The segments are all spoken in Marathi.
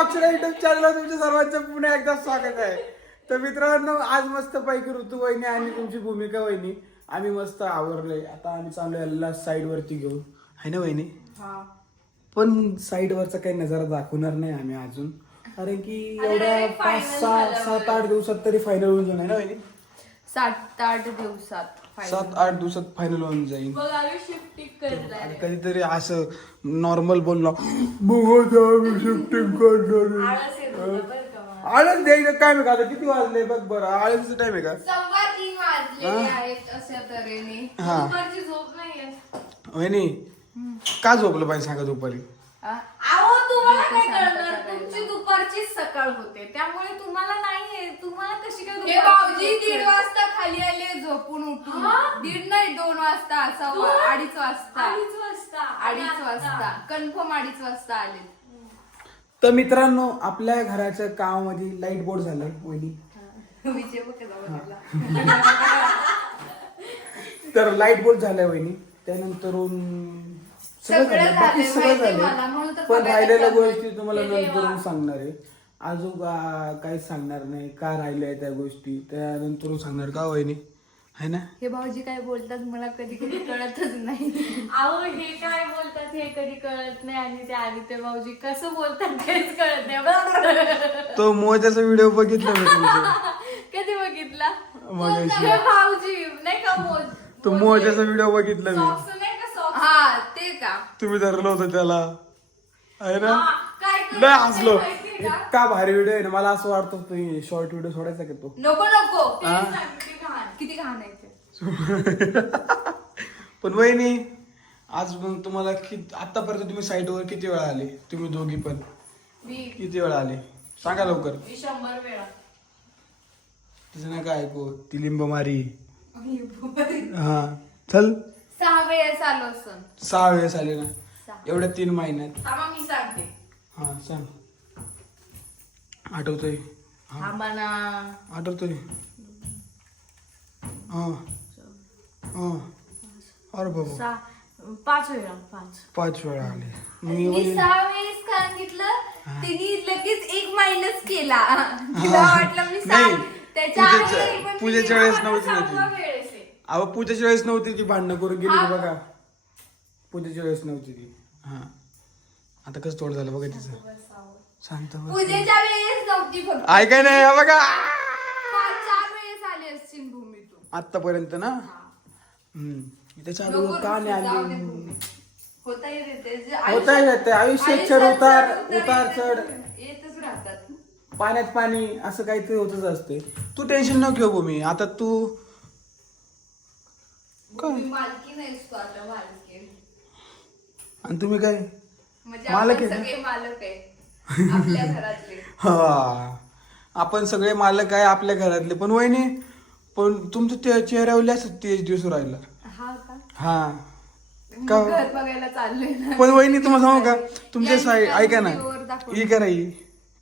अक्षरा युट्यूब चॅनल तुमच्या सर्वांचं पुन्हा एकदा स्वागत आहे. तर मित्रांनो आज मस्त पैकी ऋतू वहिनी आणि तुमची भूमिका वहिनी आम्ही मस्त आवरलोय आता आम्ही चाललोय याला साईड वरती घेऊन. आहे ना वहिनी? पण साईड वरचा काही नजारा दाखवणार नाही आम्ही अजून. कारण की एवढ्या पाच सहा सात आठ दिवसात तरी फायनल होऊन जाईल ना वहिनी? सात आठ दिवसात. सात आठ दिवसात फायनल होऊन जाईल. शिफ्टिंग आणि कधीतरी असं नॉर्मल आम्ही shifting करणार आहे." आळस द्यायचं टाइम आहे का आता? किती वाजले बघ बरं आळसचं टाइम आहे का? हा. दुपारची झोप नाहीये. वहिनी का झोपलं पाहिजे सांगा दुपारी? अहो तुम्हाला काय कळणार? तुमची दुपारचीच सकाळ होते. त्यामुळे तुम्हाला नाहीये. तुम्हाला कशी काय हे भाऊजी दीड वाजता खाली आले झोपून उठून. दीड नाही दोन वाजता सव्वा अडीच वाजता. अडीच वाजता? अडीच वाजता. कन्फर्म अडीच वाजता आले. तर मित्रांनो आपल्या घराच्या कामामध्ये लाइट बोर्ड झालंय वहिनी. विजय. तर लाइट बोर्ड झालाय वहिनी. त्यानंतर सगळं सगळं झालं बाकी सगळं मला, म्हणून तर पण बघायला राहिलेल्या चाललंय. गोष्टी तुम्हाला नंतर देवा. सांगणार आहे. अजून आ, काहीच सांगणार नाही. का राहिल्या त्या गोष्टी? त्यानंतर सांगणार का वहिनी? है ना? हे भाऊजी काय बोलतात मला कधी कधी कळतच नाही. अहो हे काय बोलतात हे कधी कळत नाही. आणि ते आदित्य भाऊजी कसं बोलतात तेच कळत नाही. तो मोजाचा व्हिडिओ बघितला मी तुमचा कधी बघितला? मगाशी. हे भाऊजी नाही का मोज तो मोजाचा व्हिडिओ बघितला मी. सॉक्स नाही का सॉक्स हा का? तुम्ही धरलं होतं त्याला. आहे ना? लय हसलो? इतका भारी व्हिडिओ आहे ना मला असं वाटतं तुम्ही शॉर्ट व्हिडिओ सोडायचा का तो? नको नको. घाण. किती घाण आहे ते. पण वहिनी आज मग तुम्हाला किती आतापर्यंत तुम्ही साईटवर किती वेळा आले? तुम्ही दोघी पण. मी किती वेळा आले? सांगा लवकर. मी शंभर वेळा. तिचं ऐकू? ती लिंब मारी हा. चल. सहा वेळेस आलो असं. सहा वेळेस आले ना? एवढ्या तीन महिन्यात? थांबा मी सांगते. हा सांग. आठवतोय. हा. आम्हाला आठवतोय. हा. हा. अरे बाबा. सहा पाच वेळा पाच. पाच वेळा आले. मी सहा वेळेस सांगितलं तिने लगेच एक मायनस केला. तिला वाटलं मी नाही, सांग त्याच्या पूजेच्या- आधी पण पूजेच्या तिने वेळेस नव्हती ना सहावा अहो पूजेच्या वेळेस नव्हती ती भांडणं करून गेली बघा. पूजेच्या वेळेस नव्हती ती. हा. आता कसं तोड झालं बघा तिचं. शांत बस. पूजेच्या वेळेस नव्हती फक्त. ऐकाय नाही हा बघा. पाच चार वेळेस आली असतील भूमीतून. आतापर्यंत ना? हम्म. त्याच्या नको अगोदर का नको, जाऊ दे नाही. होता येते जे होता आयुष्यात- येते आयुष्यात चढ उतार उतार येतच- चढ. येतच राहतात. पाण्यात पाणी असं काहीतरी होतच असते. तू टेन्शन न घेऊ भूमी. आता तू काय? भूमी मालकी नाहीस तू आता मालकी. आणि तुम्ही काय? म्हणजे मालक आहे ना? सगळे मालक आहे. आपल्या घरातले. हा. आपण सगळे मालक आहे आपल्या घरातले. पण वहिनी पण तुमचं ते चेहऱ्यावर असत तेच दिवस राहिला. हा का? हा. मी का? घर बघायला चाललोय ना. पण वहिनी तुम्हाला सांगू का? तुमच्या या साई ऐका ना. व्हिडिओवर दाखव. ही करा ही.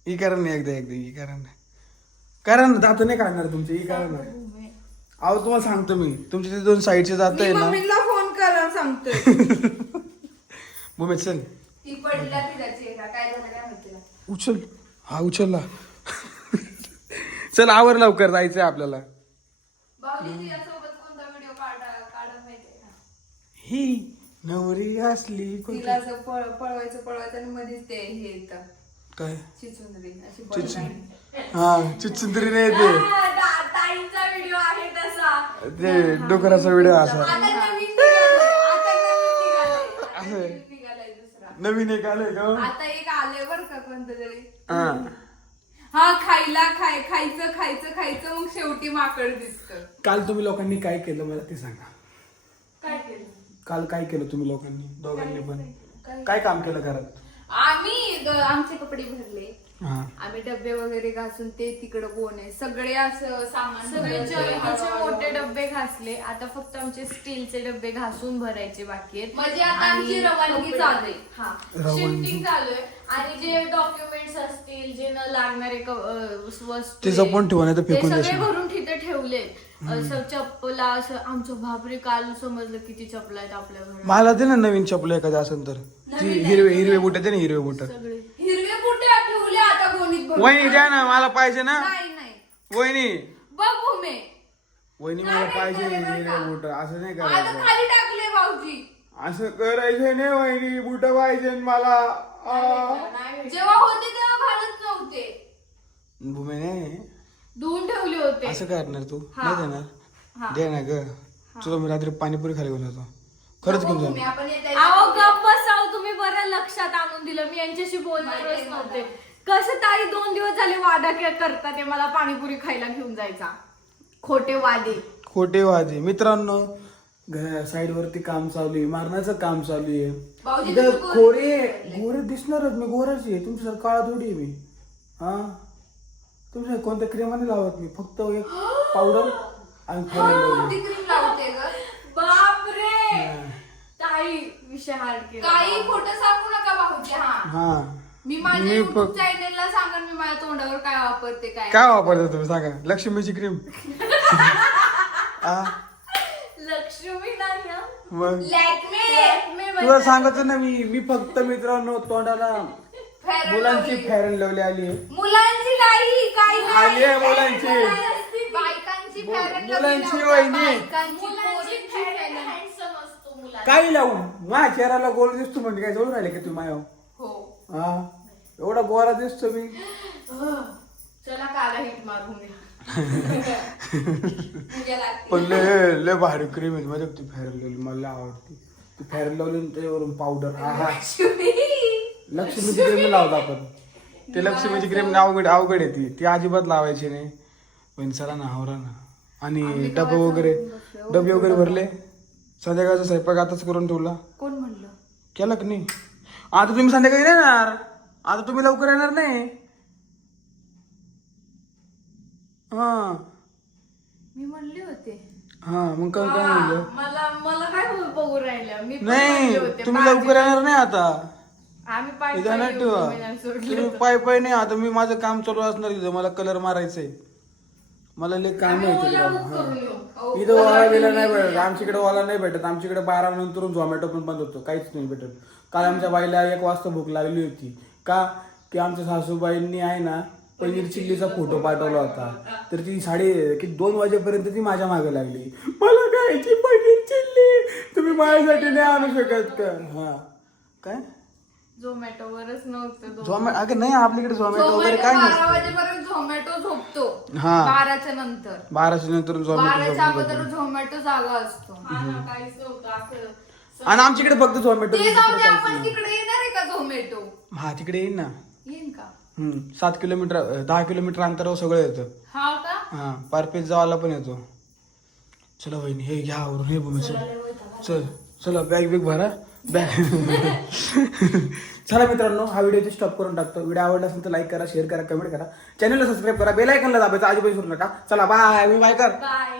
ही करा ना एकदा एकदा. ही करा ना. करा ना दात नाही काढणार तुमचे ही करा ना. अहो तुम्हाला सांगतो मी. तुमचे ते दोन साईडचे जात आहे ना. मम्मीला फोन करा सांगतोय भूमी चल. ती पडला तिला चेहरा काय झालं काय माहिती तिला. उचल. हा उचलला. चल आवर लवकर जायचंय आपल्याला. भाऊजी तिच्यासोबत कोणता व्हिडिओ काढा काढा माहितीये का? ही नवरी असली तिला असं पळ पळवायचं पळवायचं आणि मध्येच ते हे येतं. काय? चिचुंदरी अशी चिचुं- बडबड. हा चिचुंदरी नाही ते ताईंचा व्हिडिओ आहे ते डोकराचा व्हिडिओ असा. आता नवीन निघालंय, आता नवीन निघालंय, आता असं. नवीन निघालंय दुसरा. नवीन एक आलंय का आता एक आलंय बर का कोणतं तरी हा. हा खायला खाय खायचं खायचं खायचं मग शेवटी माकड दिसत. काल तुम्ही लोकांनी काय केलं मला ते सांगा. काय केलं? काल काय केलं तुम्ही लोकांनी? दोघांनी पण? काय काम केलं घरात? आम्ही ग- आमचे कपडे भरले. आम्ही डबे वगैरे घासून ते तिकडं कोण आहे सगळे असं सामान सगळे मोठे डबे घासले. आता फक्त आमचे स्टीलचे डबे घासून भरायचे बाकी आहेत. म्हणजे आता आमची आणि रवानगी चालू आहे. हा. शिफ्टिंग चालू आहे. आणि जे डॉक्युमेंट्स असतील जे न लागणारे वस्तू ते जपून ठेवा, नाही तर ते फेकून सगळे देशील. भरून तिथे ठेवले असं चप्पला असं आमचं बापरे काल समजलं किती चप्पल आहेत आपल्या घरात. मला दे ना नवीन चपल एखादं असेल तर. ती हिरवे हिरवे बुट दे ना हिरवे बुट. सगळे हिरवे बुटे ठेवले बघ वहिनी द्या ना मला पाहिजे ना. नाही नाही. वहिनी. बघ भूमे वहिनी नाही, मला नाही, पाहिजे नाही, नाही, हिरे नाही. बुट. असं नाही आता करायचं. खाली टाकले भाऊजी. असं करायचं नाही वहिनी. बुट पाहिजे मला. आ. जेव्हा होते तेव्हा घालत नव्हते. भूमी नाही धुवून ठेवले होते. असं करणार तू. नाही हा. देणार दे ना ग. तुला मी रात्री पाणीपुरी खाली घेऊन जातो खरंच घेऊन भूमी, जातो आपण येत्या- अहो गप्प बसाव. तुम्ही बरं लक्षात आणून दिलं. मी यांच्याशी बोलणारच नव्हते. कसं ताई दोन दिवस झाले वादा करता ते मला पाणीपुरी खायला घेऊन जायचा. खोटे वादे. खोटे वाजे मित्रांनो साईड वरती काम चालू आहे मारण्याचं काम चालू आहे. भाऊजी, इथं तुम्ही गोरे गोरे दिसणारच मी गोराच आहे. तुमच्यासारखं काळा थोडी आहे मी. हा? तुमच्या कोणत्या क्रीमाने लावत मी फक्त एक पावडर आणि फेअर लवली. कोणती क्रीम लावते ग? बापरे! ताई विषय हार्ड केला. काही खोटं सांगू नका भाऊजी हा. हा. मी माझ्या मी युट्यूब फक्त- चॅनलला सांगेन मी माझ्या तोंडावर काय वापरते काय काय वापरता तुम्ही? सांगा. लक्ष्मीची क्रीम लक्ष्मी नाही. मग? लॅक्मे लॅक्मे तुला म्हणजे- सांगतो ना मी. मी फक्त मित्रांनो तोंडाला मुलांची. फेअर लवली आली आहे. मुलांची नाही काही आली आहे मुलांची. बायकांची मु- मुलांची वहिनी. बायकांची मुलांची पोरींची handsome असतो मुलांचा. काही लावू. माझ्या चेहऱ्याला गोल दिसतो म्हणजे काय? जवळ राहिले का तुम्ही माया हो. हा एवढा गोरा दिसतो मी. चला काला हिट. पण लय लय भारी क्रीम आहे. माझ्या ती फेअर लवली मला लय आवडते. ती फेअर लवली आणि त्याच्यावरून पावडर हा हा. लक्ष्मीची क्रीम लावतो आपण. ते लक्ष्मीची क्रीम अवघड अवघड आहे ती. ती अजिबात लावायची नाही. पण चला ना आवरा ना. आणि डबे वगैरे डबे वगैरे भरले? संध्याकाळचा स्वयंपाक आताच करून ठेवला. कोण म्हणलं? केला की नाही? आता तुम्ही संध्याकाळी नाही येणार? आता तुम्ही लवकर येणार नाही. हा. मी म्हणले होते. हा मग काय काय म्हणलं? मला मला काय बघू राहिलं? मी पण नाही होते, तुम्ही लवकर येणार नाही आता. आम्ही ठेवा. मी नाही सोडलं तुम्ही होतं. पाय पाय नाही आता मी माझं काम चालू असणार तिथं मला कलर मारायचंय. मला लय काम आहे आम्ही ओला बुक. करून येऊ. इथं वाला गेला नाही भेटत. आमच्याकडे वाला नाही भेटत. आमच्याकडे बारा नंतर झोमॅटो पण बंद होतो. काहीच नाही भेटत. काल आमच्या बाईला एक वाजता भूक लागली होती. का? की आमच्या सासूबाईंनी आहे ना पनीर चिल्लीचा फोटो पाठवला होता. तर ती साडे की दोन वाजेपर्यंत ती माझ्या मागे लागली. मला खायची पनीर चिल्ली. तुम्ही माझ्यासाठी नाही आणू शकत का? हा. काय? झोमॅटोवरच नव्हतं. झोमॅटो अगं नाही आपल्याकडे झोमॅटो वगैरे काय बारा नसतं. वाजेपर्यंत झोमॅटो झोपतो. हा. बाराच्या नंतर. बाराशे नंतर बाराच्या झोमॅटो अगोदर झोमॅटो जागा असतो. हा ना, काहीच नव्हतं असं. आणि आमच्याकडे फक्त झोमॅटो ते जाऊ दे आपण तिकडे येणार आहे का झोमॅटो? हा तिकडे येईन ना. येईन का? हम्म, सात किलोमीटर अं, दहा किलोमीटर अंतरावर सगळं येतं. हा का? हा पारपेज जावाला पण येतो. चला वहिनी हे घ्या आवरून हे भूमी चल चल. चला बॅग बिग भरा. बॅग चला मित्रांनो हा व्हिडिओ इथे स्टॉप करून टाकतो. व्हिडिओ आवडला असेल तर लाईक करा शेअर करा कमेंट करा. चॅनलला सबस्क्राईब करा बेल आयकनला दाबायचं अजिबात विसरू नका. चला बाय मी बाय कर. बाय